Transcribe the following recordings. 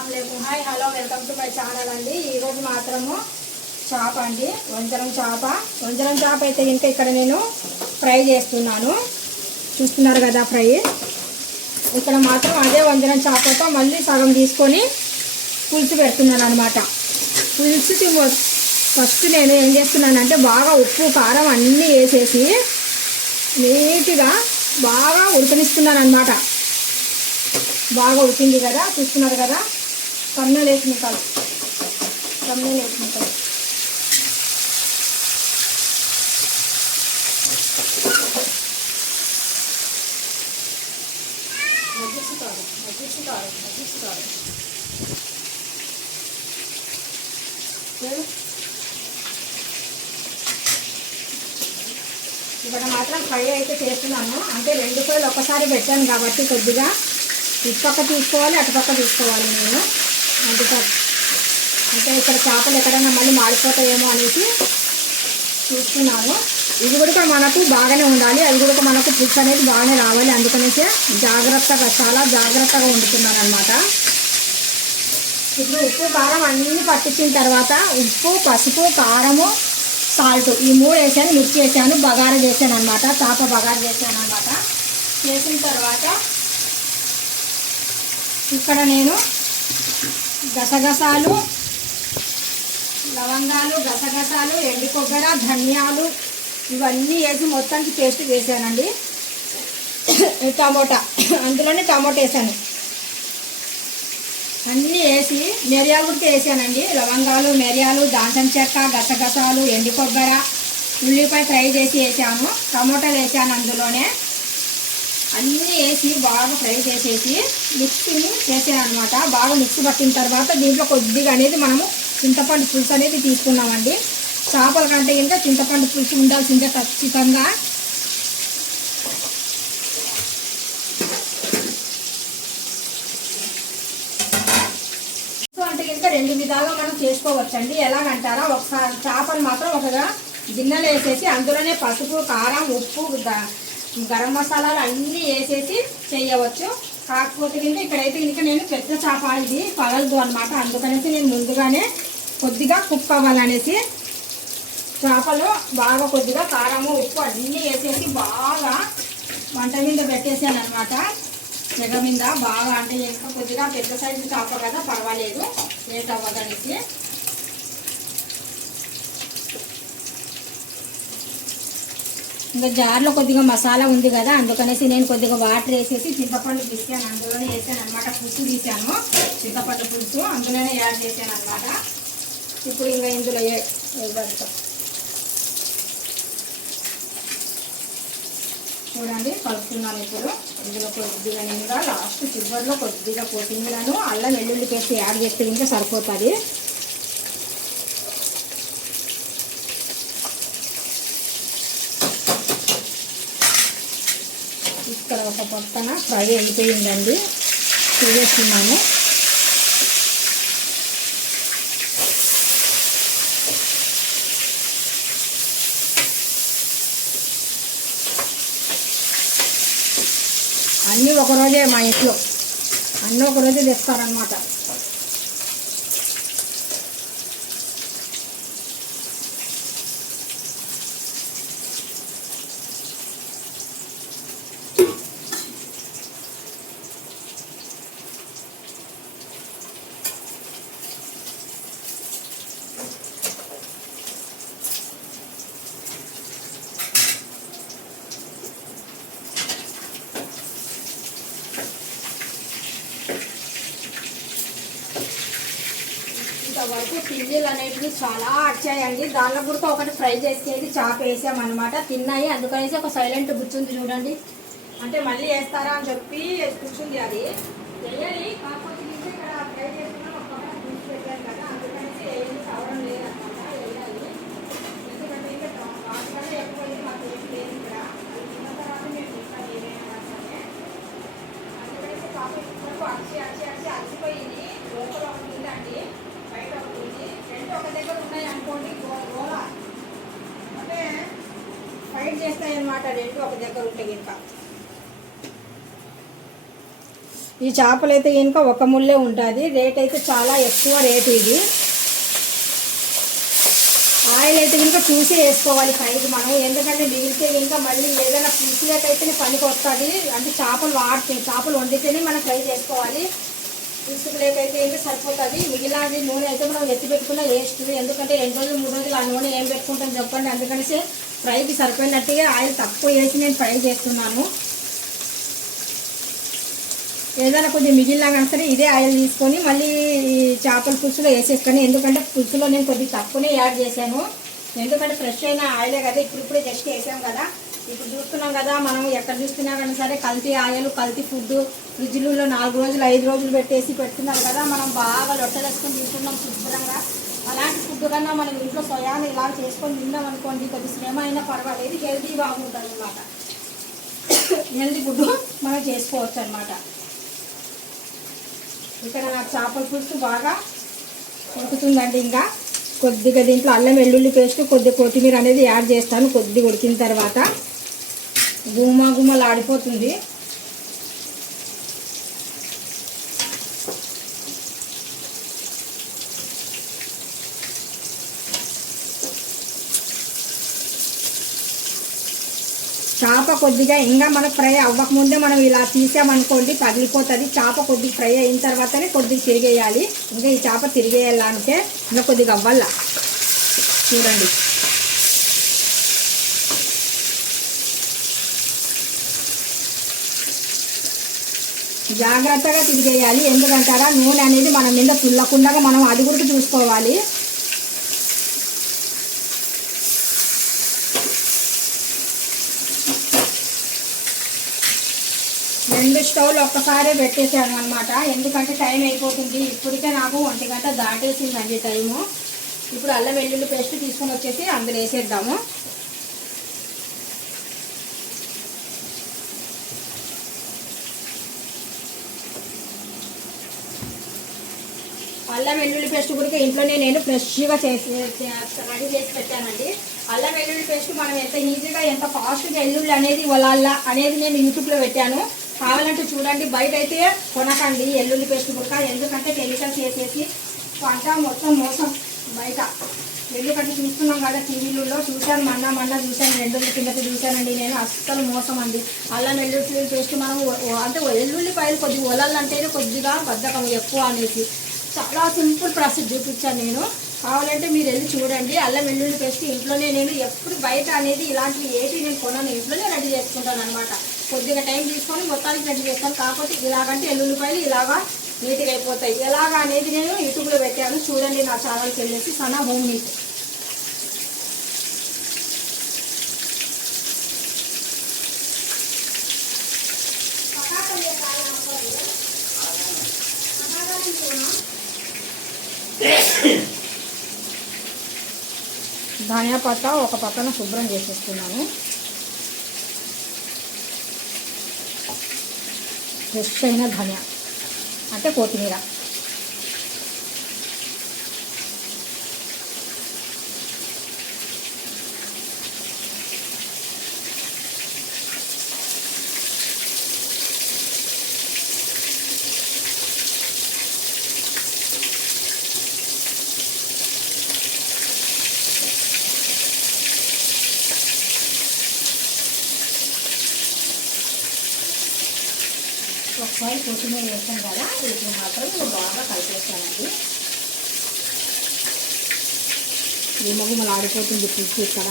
అస్సలం hi hello welcome to my channel అండి. ఈరోజు మాత్రము చేప అండి. వంజరం చేప. వంజరం చేప అయితే ఇంకా ఇక్కడ నేను ఫ్రై చేస్తున్నాను. చూస్తున్నారు కదా ఫ్రై. ఇక్కడ మాత్రం అదే వంజరం చేపతో మళ్ళీ సగం తీసుకొని పులుసు పెడుతున్నాను అనమాట పులుసు ఫస్ట్ నేను ఏం చేస్తున్నానంటే బాగా ఉప్పు కారం అన్నీ వేసేసి నీట్గా బాగా ఉడకనిస్తున్నాను అనమాట బాగా ఉడికింది కదా చూస్తున్నారు కదా? కన్నులు వేసి ముక్కలు కన్నులు వేసి ముక్కలు ఇక్కడ మాత్రం ఫ్రై అయితే చేస్తున్నాను. అంటే రెండు ఫ్రైలు ఒకసారి పెట్టాను కాబట్టి కొద్దిగా. ఇటు పక్క తీసుకోవాలి అటు పక్క తీసుకోవాలి నేను. అందుకని అంటే ఇక్కడ చేపలు ఎక్కడైనా మళ్ళీ మాడిపోతాయేమో అనేసి చూస్తున్నాను. ఇది కూడా మనకు బాగానే ఉండాలి. అది కూడా మనకు పులుసు అనేది బాగానే రావాలి. అందుకనేసి జాగ్రత్తగా చాలా జాగ్రత్తగా వండుతున్నాను అనమాట ఇప్పుడు ఉప్పు కారం అన్నీ పట్టించిన తర్వాత ఉప్పు పసుపు కారము సాల్ట్ ఈ మూడు వేసాను మిక్స్ చేశాను బగార చేశాను అనమాట చేప బగారు చేశాను అనమాట చేసిన తర్వాత ఇక్కడ నేను గసగసాలు లవంగాలు గసగసాలు ఎండి కొబ్బర ధనియాలు ఇవన్నీ వేసి మొత్తానికి పేస్ట్ వేసానండి. టమోటా అందులోనే టమోటా వేసాను. అన్నీ వేసి మిరియాలు కూడా వేసానండి. లవంగాలు మిరియాలు దాంతం చెక్క గసగసాలు ఎండి కొబ్బర ఉల్లిపాయ ఫ్రై చేసి వేసాము టమోటాలు వేసాను అందులోనే. అన్నీ వేసి బాగా ఫ్రై చేసేసి మిక్సీని చేసేయాలన్నమాట. బాగా మిక్సీ పట్టిన తర్వాత దీంట్లో కొద్దిగా అనేది మనము చింతపండు పులుసు అనేది తీసుకున్నామండి. చేపల కంటే ఇంకా చింతపండు పులుసు ఉండాల్సిందే ఖచ్చితంగా. అంటే రెండు విధాలుగా మనం చేసుకోవచ్చండి. ఎలాగంటారా? ఒకసారి చేపలు మాత్రం ఒకగా గిన్నెలు వేసేసి అందులోనే పసుపు కారం ఉప్పు గరం మసాలాలు అన్నీ వేసేసి చేయవచ్చు. కాకపోతే కింద ఇక్కడైతే ఇంకా నేను పెద్ద చేప ఇది పగలదు అనమాట అందుకనేసి నేను ముందుగానే కొద్దిగా కుక్ అవ్వాలనేసి చేపలు బాగా కొద్దిగా కారము ఉప్పు అన్నీ వేసేసి బాగా వంట మీద పెట్టేసాను అనమాట చెగ మీద బాగా అంటే ఇంకా కొద్దిగా పెద్ద సైజు చేప కదా పర్వాలేదు. లేట్ అవ్వదనేసి. ఇంకా జార్లో కొద్దిగా మసాలా ఉంది కదా అందుకనేసి నేను కొద్దిగా వాటర్ వేసేసి చింతపండు తీసాను అందులోనే వేసాను అనమాట పులుసు తీసాను చింతపండు పులుసు అందులోనే యాడ్ చేశాను అనమాట ఇప్పుడు ఇంకా ఇందులో చూడండి కలుపుతున్నాను ఇప్పుడు. ఇందులో కొద్దిగా నిండా లాస్ట్ చివరిలో కొద్దిగా కొత్తిమీరను అల్లం వెల్లుల్లి పేస్ట్ యాడ్ చేస్తే ఇంకా సరిపోతుంది ఇక్కడ ఒక పక్కన ఫ్రై అయిపోయిందండి. చూసేస్తున్నాను. అన్నీ ఒకరోజే మా ఇంట్లో. అన్నీ ఒకరోజే తెస్తారనమాట వరకు పిండిలు అనేటివి చాలా వచ్చాయండి దానిలో కూడా ఒకటి ఫ్రై చేసేది చాప వేసామన్నమాట. తిన్నాయి. అందుకనేసి ఒక సైలెంట్ కూర్చుంది చూడండి. అంటే మళ్ళీ వేస్తారా అని చెప్పి కూర్చుంది అది. వేయాలి కాకపోతే ఇంకా ఇక్కడ ఫ్రై చేసుకున్నాం ఒక పక్కన తీసి పెట్టాను కదా అందుకనేసి ఏమీ కావడం లేదన్నమాట వేయాలి ఎందుకంటే ఇంకా వాటికన్నా ఎక్కువ అయితే మాకు ఏం లేదు ఇక్కడ అది తిన్న తర్వాత మేము ఇంకా ఏమైనా సరే అందుకనేసి కాఫీ వరకు అరిచి అరిచి అరిచి అలసిపోయింది లోపల ఒకటి ఉందండి బయట ఒకటి ఉంది రెండు ఒక దగ్గర ఉన్నాయి అనుకోండి గో- గోల అంటే ఫైట్ ఒక దగ్గర ఉంటే ఇంకా ఈ చేపలు అయితే కనుక ఒక ముళ్ళే ఉంటుంది. రేట్ అయితే చాలా ఎక్కువ రేటు ఇది. ఆయిల్ అయితే కనుక చూసి వేసుకోవాలి పైకి మనం ఎందుకంటే మిగిలితే కనుక మళ్ళీ ఏదైనా పులుసులకైతేనే పనికి వస్తుంది. అంటే చేపలు వాడుతాయి చేపలు వండితేనే మనం ఫ్రై చేసుకోవాలి. పులుసుకులేకైతే ఇంకా సరిపోతుంది. మిగిలినది నూనె అయితే మనం ఎత్తి పెట్టుకున్న వేస్ట్. ఎందుకంటే రెండు రోజులు మూడు రోజులు ఆ నూనె ఏం పెట్టుకుంటాం చెప్పండి. అందుకని ఫ్రైకి సరిపోయినట్టుగా ఆయిల్ తక్కువ వేసి నేను ఫ్రై చేస్తున్నాను. ఏదైనా కొద్దిగా మిగిలినా కానీ సరే ఇదే ఆయిల్ తీసుకొని మళ్ళీ చేపల పులుసులో వేసేసుకొని ఎందుకంటే పులుసులో నేను కొద్దిగా తక్కువనే యాడ్ చేశాను. ఎందుకంటే ఫ్రెష్ అయిన ఆయిలే కదా ఇప్పుడు ఇప్పుడే జస్ట్ వేసాం కదా. ఇప్పుడు చూస్తున్నాం కదా మనం ఎక్కడ చూస్తున్నా కానీ సరే కల్తీ ఆయిల్ కల్తీ ఫుడ్ ఫ్రిడ్జ్లలో నాలుగు రోజులు ఐదు రోజులు పెట్టేసి పెడుతున్నారు కదా మనం బాగా లొట్టలేసుకొని తింటున్నాం శుభ్రంగా. అలాంటి ఫుడ్ కన్నా మనం ఇంట్లో స్వయాన్ని ఇలా చేసుకొని తిన్నాం అనుకోండి కొద్ది శ్రమ అయినా పర్వాలేదు హెల్తీ బాగుంటుంది అనమాట హెల్తీ ఫుడ్ మనం చేసుకోవచ్చు అనమాట ఇక్కడ నాకు చేపల పులుసు బాగా ఉడుకుతుందండి ఇంకా. కొద్దిగా దీంట్లో అల్లం వెల్లుల్లి పేస్ట్ కొద్దిగా కొత్తిమీర అనేది యాడ్ చేస్తాను కొద్దిగా ఉడికిన తర్వాత. గుమ్మ గుమ్మలు ఆడిపోతుంది చేప కొద్దిగా ఇంకా మనం ఫ్రై అవ్వకముందే మనం ఇలా తీసామనుకోండి పగిలిపోతుంది చేప కొద్దిగా ఫ్రై అయిన తర్వాతనే కొద్దిగా తిరిగేయాలి. ఇంకా ఈ చేప తిరిగేయాలంటే ఇంకా కొద్దిగా అవ్వాల. చూడండి. జాగ్రత్తగా తిరిగేయాలి. ఎందుకంటారా? నూనె అనేది మన మీద పుల్లకుండా మనం అది కూడా చూసుకోవాలి. రెండు స్టవ్లు ఒక్కసారే పెట్టేశాను అనమాట ఎందుకంటే టైం అయిపోతుంది. ఇప్పటికే నాకు ఒంటి గంట దాటేసిందండి టైము. ఇప్పుడు అల్లం వెల్లుల్లి పేస్ట్ తీసుకొని వచ్చేసి అందులో వేసేద్దాము. అల్లం వెల్లుల్లి పేస్ట్ కూడా ఇంట్లోనే నేను ఫ్రెష్గా చేసి రెడీ చేసి పెట్టానండి. అల్లం వెల్లుల్లి పేస్ట్ మనం ఎంత ఈజీగా ఎంత ఫాస్ట్గా వెల్లుల్లి అనేది వలాలా అనేది నేను యూట్యూబ్లో పెట్టాను. కావాలంటే చూడండి బయట అయితే కొనకండి ఎల్లుల్లి పేస్ట్ ముక్క. ఎందుకంటే కెమికల్స్ వేసేసి పంట మొత్తం మోసం బయట. ఎందుకంటే చూస్తున్నాం కదా టీవీలలో చూశాను మన్న మన్న చూశాను రెండు రోజుల చూశానండి నేను. అస్సలు మోసం అండి. అల్లం వెల్లుల్లి పేస్ట్ మనం అంటే ఒ- అంటే వెల్లుల్లిపాయలు కొద్దిగా ఒలాలంటేనే కొద్దిగా బద్దకం ఎక్కువ అనేసి. చాలా సింపుల్ ప్రాసెస్ చూపించాను నేను. కావాలంటే మీరు వెళ్ళి చూడండి. అల్లం వెల్లుల్లి పేస్ట్ ఇంట్లోనే నేను ఎప్పుడు బయట అనేది ఇలాంటివి ఏది నేను కొనను. ఇంట్లోనే రెడీ చేసుకుంటాను అనమాట కొద్దిగా టైం తీసుకొని మొత్తానికి రెడీ చేస్తాను. కాకపోతే ఇలాగంటే ఎల్లుల్లిపాయలు ఇలాగా నీట్గా అయిపోతాయి. ఎలాగా అనేది నేను యూట్యూబ్లో పెట్టాను. చూడండి నా ఛానల్కి వెళ్ళేసి సనా హోమ్ నీట్ ధనియా పత్త ఒక పక్కన శుభ్రం చేసేస్తున్నాను. ఫ్రెష్ అయిన ధనియా అంటే కొత్తిమీర. పై కొత్తిమీర వేస్తాం కదా వీటిని మాత్రం బాగా కలిపేస్తానండి. గుమగుమలు ఆడిపోతుంది పులుసు ఇక్కడ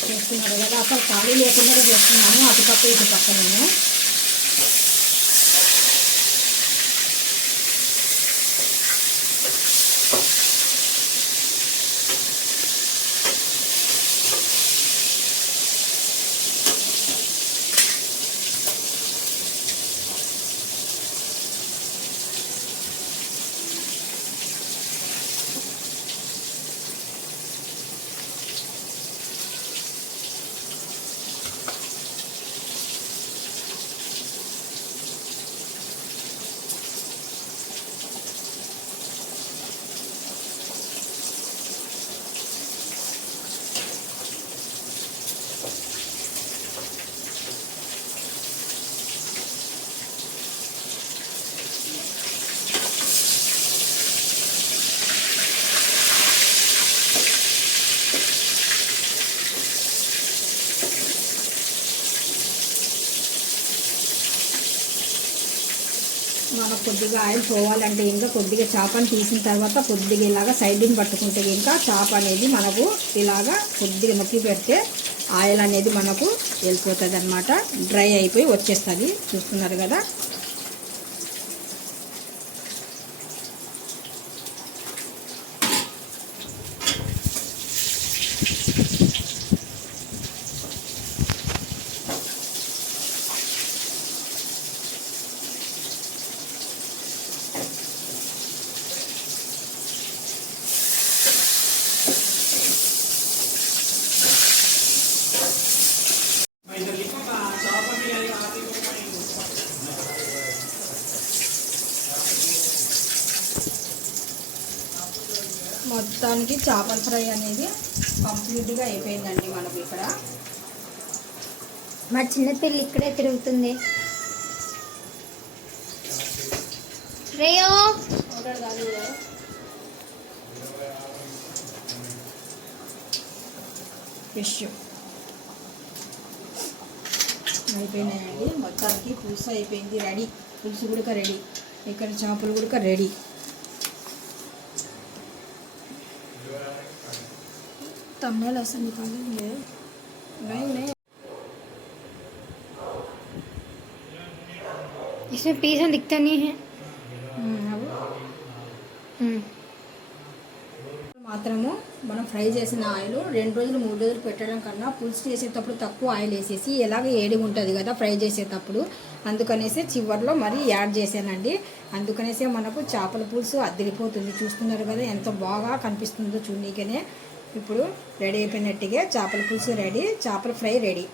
చేస్తున్నారు కదా అసలు ఖాళీ లేకుండా చేస్తున్నాను అటుపక్క ఇటు పక్క కొద్దిగా ఆయిల్ పోవాలంటే ఇంకా కొద్దిగా చేపను తీసిన తర్వాత కొద్దిగా ఇలాగా సైడ్ని పట్టుకుంటే ఇంకా చేప అనేది మనకు ఇలాగా కొద్దిగా నొక్కి పెడితే ఆయిల్ అనేది మనకు వెళ్ళిపోతుంది అనమాట డ్రై అయిపోయి వచ్చేస్తుంది. చూస్తున్నారు కదా? మొత్తానికి చేపల ఫ్రై అనేది కంప్లీట్గా అయిపోయిందండి మనకు ఇక్కడ. మా చిన్నపిల్లి ఇక్కడే తిరుగుతుంది. రేయో. ఫిష్. అయిపోయినాయండి. మొత్తానికి పులుసు అయిపోయింది. రెడీ. పులుసు కూడా రెడీ. ఇక్కడ చేపలు కూడా రెడీ. తమిళ అసలు నికాలి नहीं नहीं इसमें पिज़्ज़ा दिखता नहीं है हम्म, अब हम्म, మాత్రము మనం ఫ్రై చేసిన ఆయిల్ రెండు రోజులు మూడు రోజులు పెట్టడం కన్నా పులుసు చేసేటప్పుడు తక్కువ ఆయిల్ వేసేసి ఎలాగ ఏడి ఉంటుంది కదా ఫ్రై చేసేటప్పుడు అందుకనేసి చివర్లో మరి యాడ్ చేశానండి అందుకనేసే మనకు చేపల పులుసు అద్దరిపోతుంది చూస్తున్నారు కదా ఎంత బాగా కనిపిస్తుందో చూడనీకనే ఇప్పుడు రెడీ అయిపోయినట్టుగా చేపల పులుసు రెడీ చేపల ఫ్రై రెడీ.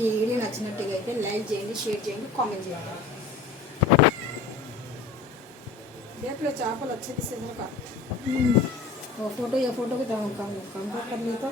ఈ వీడియో నచ్చినట్టుగా అయితే లైక్ చేయండి షేర్ చేయండి కామెంట్ చేయండి. దేంట్లో చేపలు వచ్చేది సిద్ధంగా ఓ ఫోటో ఏ ఫోటోకి కంపల్సరీ మీతో